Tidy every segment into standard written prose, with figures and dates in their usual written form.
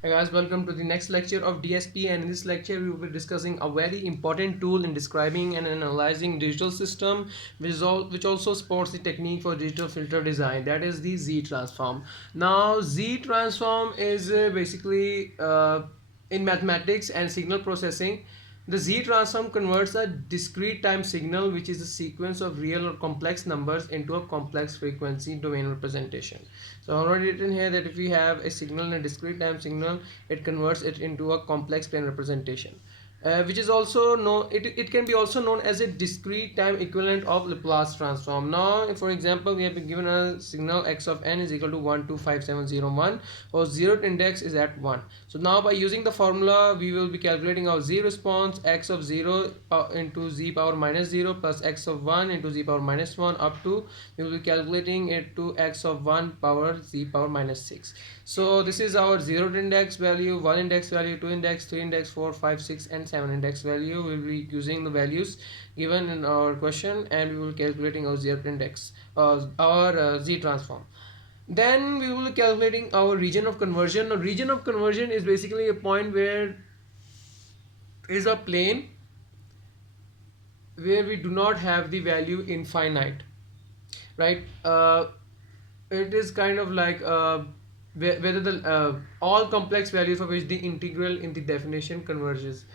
Hey guys, welcome to the next lecture of DSP, and in this lecture we will be discussing a very important tool in describing and analyzing digital system, which also supports the technique for digital filter design, that is the Z transform. Now Z transform is basically in mathematics and signal processing. The Z transform converts a discrete time signal, which is a sequence of real or complex numbers, into a complex frequency domain representation. So I already written here that if we have a signal and a discrete time signal, it converts it into a complex plane representation. Which is also known, it can be also known as a discrete time equivalent of Laplace transform. Now for example, we have been given a signal x of n is equal to 125701, or zeroth index is at 1. So now by using the formula, we will be calculating our z response, x of 0 into z power minus 0 plus x of 1 into z power minus 1 up to, we will be calculating it to x of 1 power z power minus 6. So this is our 0th index value, 1 index value, 2 index, 3 index, 4, 5, 6 and 7 index value. We will be using the values given in our question, and we will be calculating our 0th index, our z transform. Then we will be calculating our region of conversion. Now region of conversion is basically a point where is a plane where we do not have the value infinite, right? It is kind of like whether the all complex values for which the integral in the definition converges,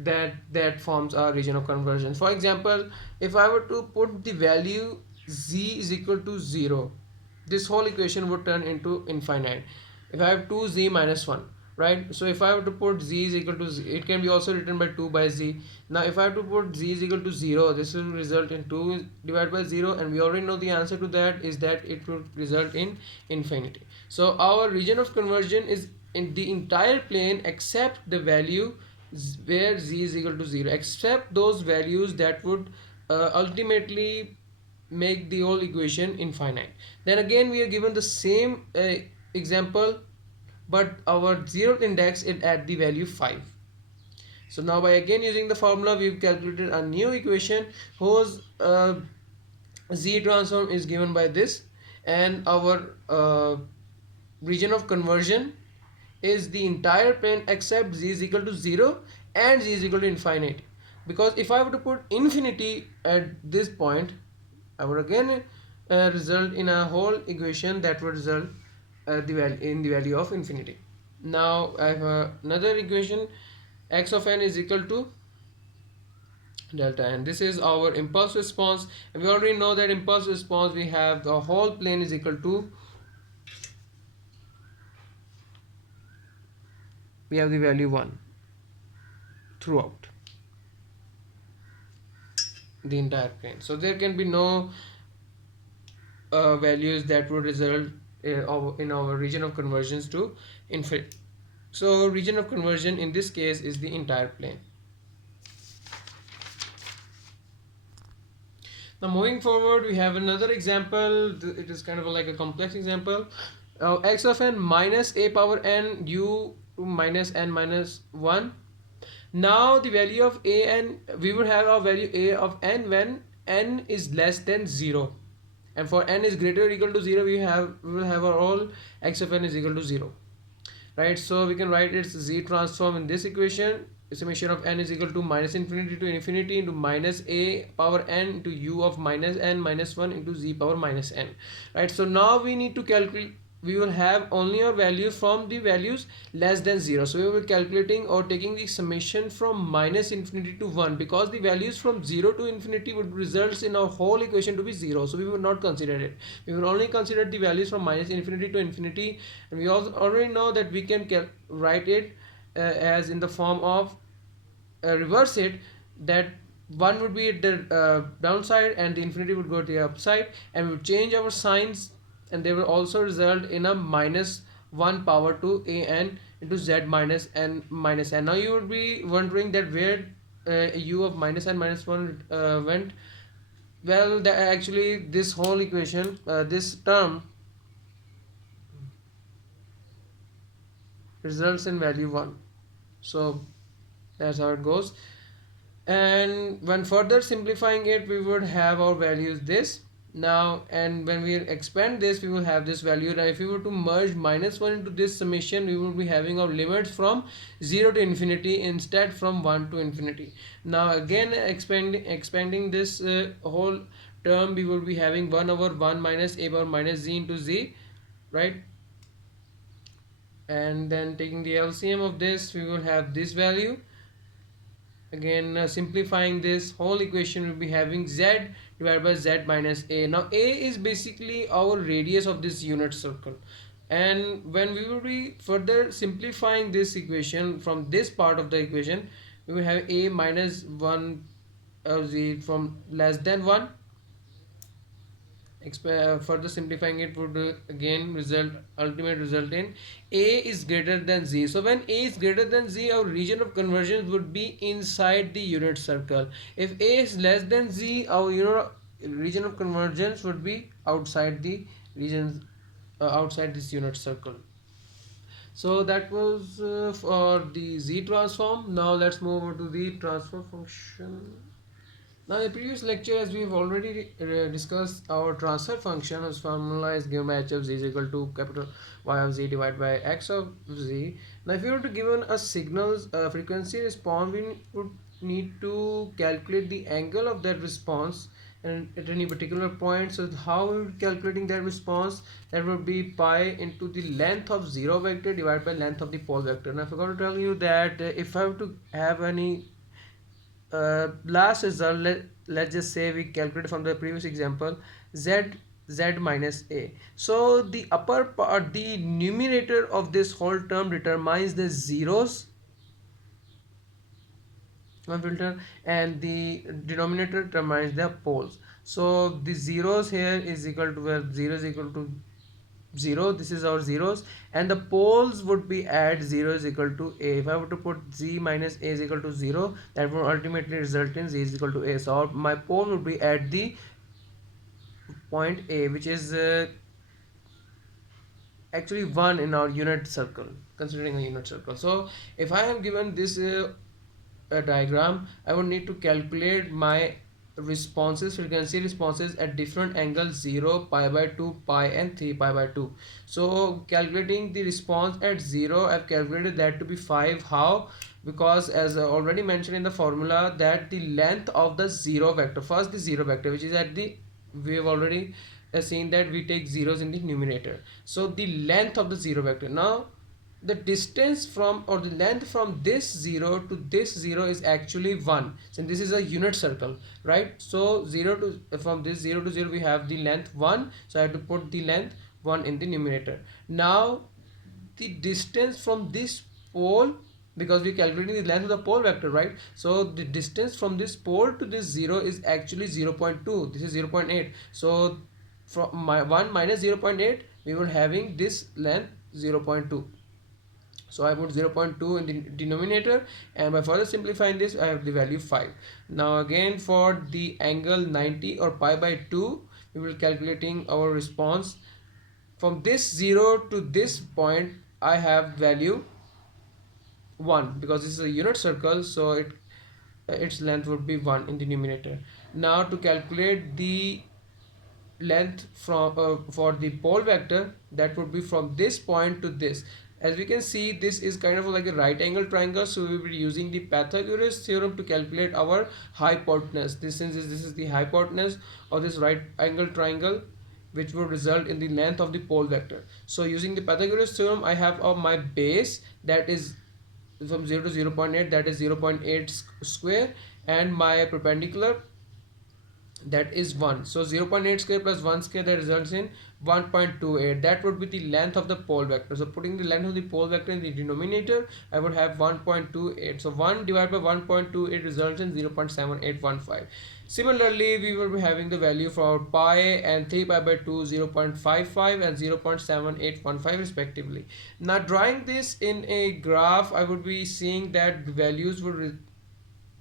that forms our region of conversion. For example, if I were to put the value z is equal to 0, this whole equation would turn into infinite. If I have 2z minus 1, right? So if I were to put z is equal to z, it can be also written by 2 by z. Now if I have to put z is equal to 0, this will result in 2 divided by 0, and we already know the answer to that is that it will result in infinity. So our region of conversion is in the entire plane except the value where z is equal to 0, except those values that would ultimately make the whole equation infinite. Then again we are given the same example, but our zeroth index is at the value 5. So now by again using the formula, we've calculated a new equation whose z transform is given by this, and our region of conversion is the entire plane except z is equal to 0 and z is equal to infinity. Because if I were to put infinity at this point, I would again result in a whole equation that would result in the value of infinity. Now I have another equation, x of n is equal to delta n. This is our impulse response, and we already know that impulse response, we have the whole plane is equal to, we have the value 1 throughout the entire plane. So there can be no values that would result in our region of conversions to infinite. So region of conversion in this case is the entire plane. Now moving forward, we have another example. It is kind of like a complex example. X of n minus a power n u minus n minus 1. Now the value of a n, we would have our value a of n when n is less than 0, and for n is greater or equal to 0, we will have our all x of n is equal to 0, right? So we can write its z transform in this equation. Summation of n is equal to minus infinity to infinity into minus a power n into u of minus n minus 1 into z power minus n, right? So now we need to calculate, we will have only a value from the values less than 0. So we will be calculating or taking the summation from minus infinity to 1, because the values from 0 to infinity would result in our whole equation to be 0. So we will not consider it. We will only consider the values from minus infinity to infinity, and we also already know that we can write it as in the form of reverse it, that 1 would be at the downside and the infinity would go to the upside, and we would change our signs, and they will also result in a minus 1 power to a n into z minus n minus n. Now you would be wondering that where u of minus n minus 1 went. Well, actually this whole equation, this term results in value 1. So that's how it goes. And when further simplifying it, we would have our values this, Now, and when we expand this, we will have this value. Now if we were to merge -1 into this summation, we will be having our limits from 0 to infinity instead from 1 to infinity. Now again, expanding this whole term, we will be having 1 over 1 minus a power minus z into z, right? And then taking the LCM of this, we will have this value. Again, simplifying this whole equation, will be having z divided by z minus a. Now a is basically our radius of this unit circle, and when we will be further simplifying this equation from this part of the equation, we will have a minus 1 z from less than 1. Further simplifying it would again result, ultimate result in a is greater than z. So when a is greater than z, our region of convergence would be inside the unit circle. If a is less than z, our region of convergence would be outside the region, outside this unit circle. So that was for the z transform. Now let's move over to the transfer function. Now, in the previous lecture, as we have already discussed, our transfer function is formula is given by h of z is equal to capital Y of z divided by x of z. Now, if you were to given a signal's frequency response, we would need to calculate the angle of that response and at any particular point. So, how we are calculating that response? That would be pi into the length of 0 vector divided by length of the pole vector. Now, I forgot to tell you that if I have to have any last result, let's just say we calculate from the previous example z minus a. So the upper part, the numerator of this whole term determines the zeros filter, and the denominator determines the poles. So the zeros here is equal to, well, 0 is equal to 0, this is our zeros, and the poles would be at 0 is equal to a. If I were to put z minus a is equal to 0, that would ultimately result in z is equal to a. So my pole would be at the point a, which is actually 1 in our unit circle, considering a unit circle. So if I am given this a diagram, I would need to calculate my responses, frequency responses at different angles, 0, pi by 2, pi and 3 pi by 2. So calculating the response at 0, I've calculated that to be 5. How? Because as I already mentioned in the formula, that the length of the 0 vector, first the 0 vector, which is at the, we have already seen that we take zeros in the numerator. So the length of the 0 vector. Now the distance from, or the length from this 0 to this 0 is actually 1, since this is a unit circle, right? So 0 to, from this 0 to 0 we have the length 1, so I have to put the length 1 in the numerator. Now the distance from this pole, because we calculating the length of the pole vector, right? So the distance from this pole to this 0 is actually 0.2, this is 0.8. So from my 1 minus 0.8, we were having this length 0.2. So I put 0.2 in the denominator, and by further simplifying this, I have the value 5. Now again, for the angle 90 or pi by 2, we will calculating our response. From this 0 to this point, I have value 1, because this is a unit circle, so its length would be 1 in the numerator. Now to calculate the length from for the pole vector, that would be from this point to this. As we can see, this is kind of like a right angle triangle, so we will be using the Pythagoras theorem to calculate our hypotenuse. This is the hypotenuse of this right angle triangle, which will result in the length of the pole vector. So using the Pythagoras theorem, I have my base, that is from 0 to 0.8, that is 0.8 square, and my perpendicular, that is 1. So 0.8 square plus 1 square, that results in 1.28. That would be the length of the pole vector. So putting the length of the pole vector in the denominator, I would have 1.28. So 1 divided by 1.28 results in 0.7815. Similarly, we will be having the value for pi and 3 pi by 2, 0.55 and 0.7815 respectively. Now drawing this in a graph, I would be seeing that the values would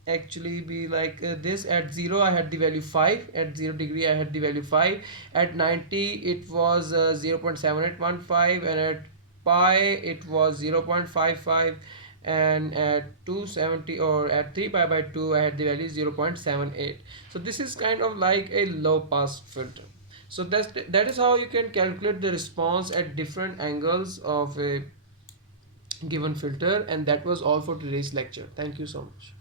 actually be like this. At 0 I had the value 5, at 0 degree I had the value 5, at 90 it was 0.7815, and at pi it was 0.55, and at 270 or at 3 pi by 2 I had the value 0.78. So this is kind of like a low pass filter. So that is how you can calculate the response at different angles of a given filter. And that was all for today's lecture. Thank you so much.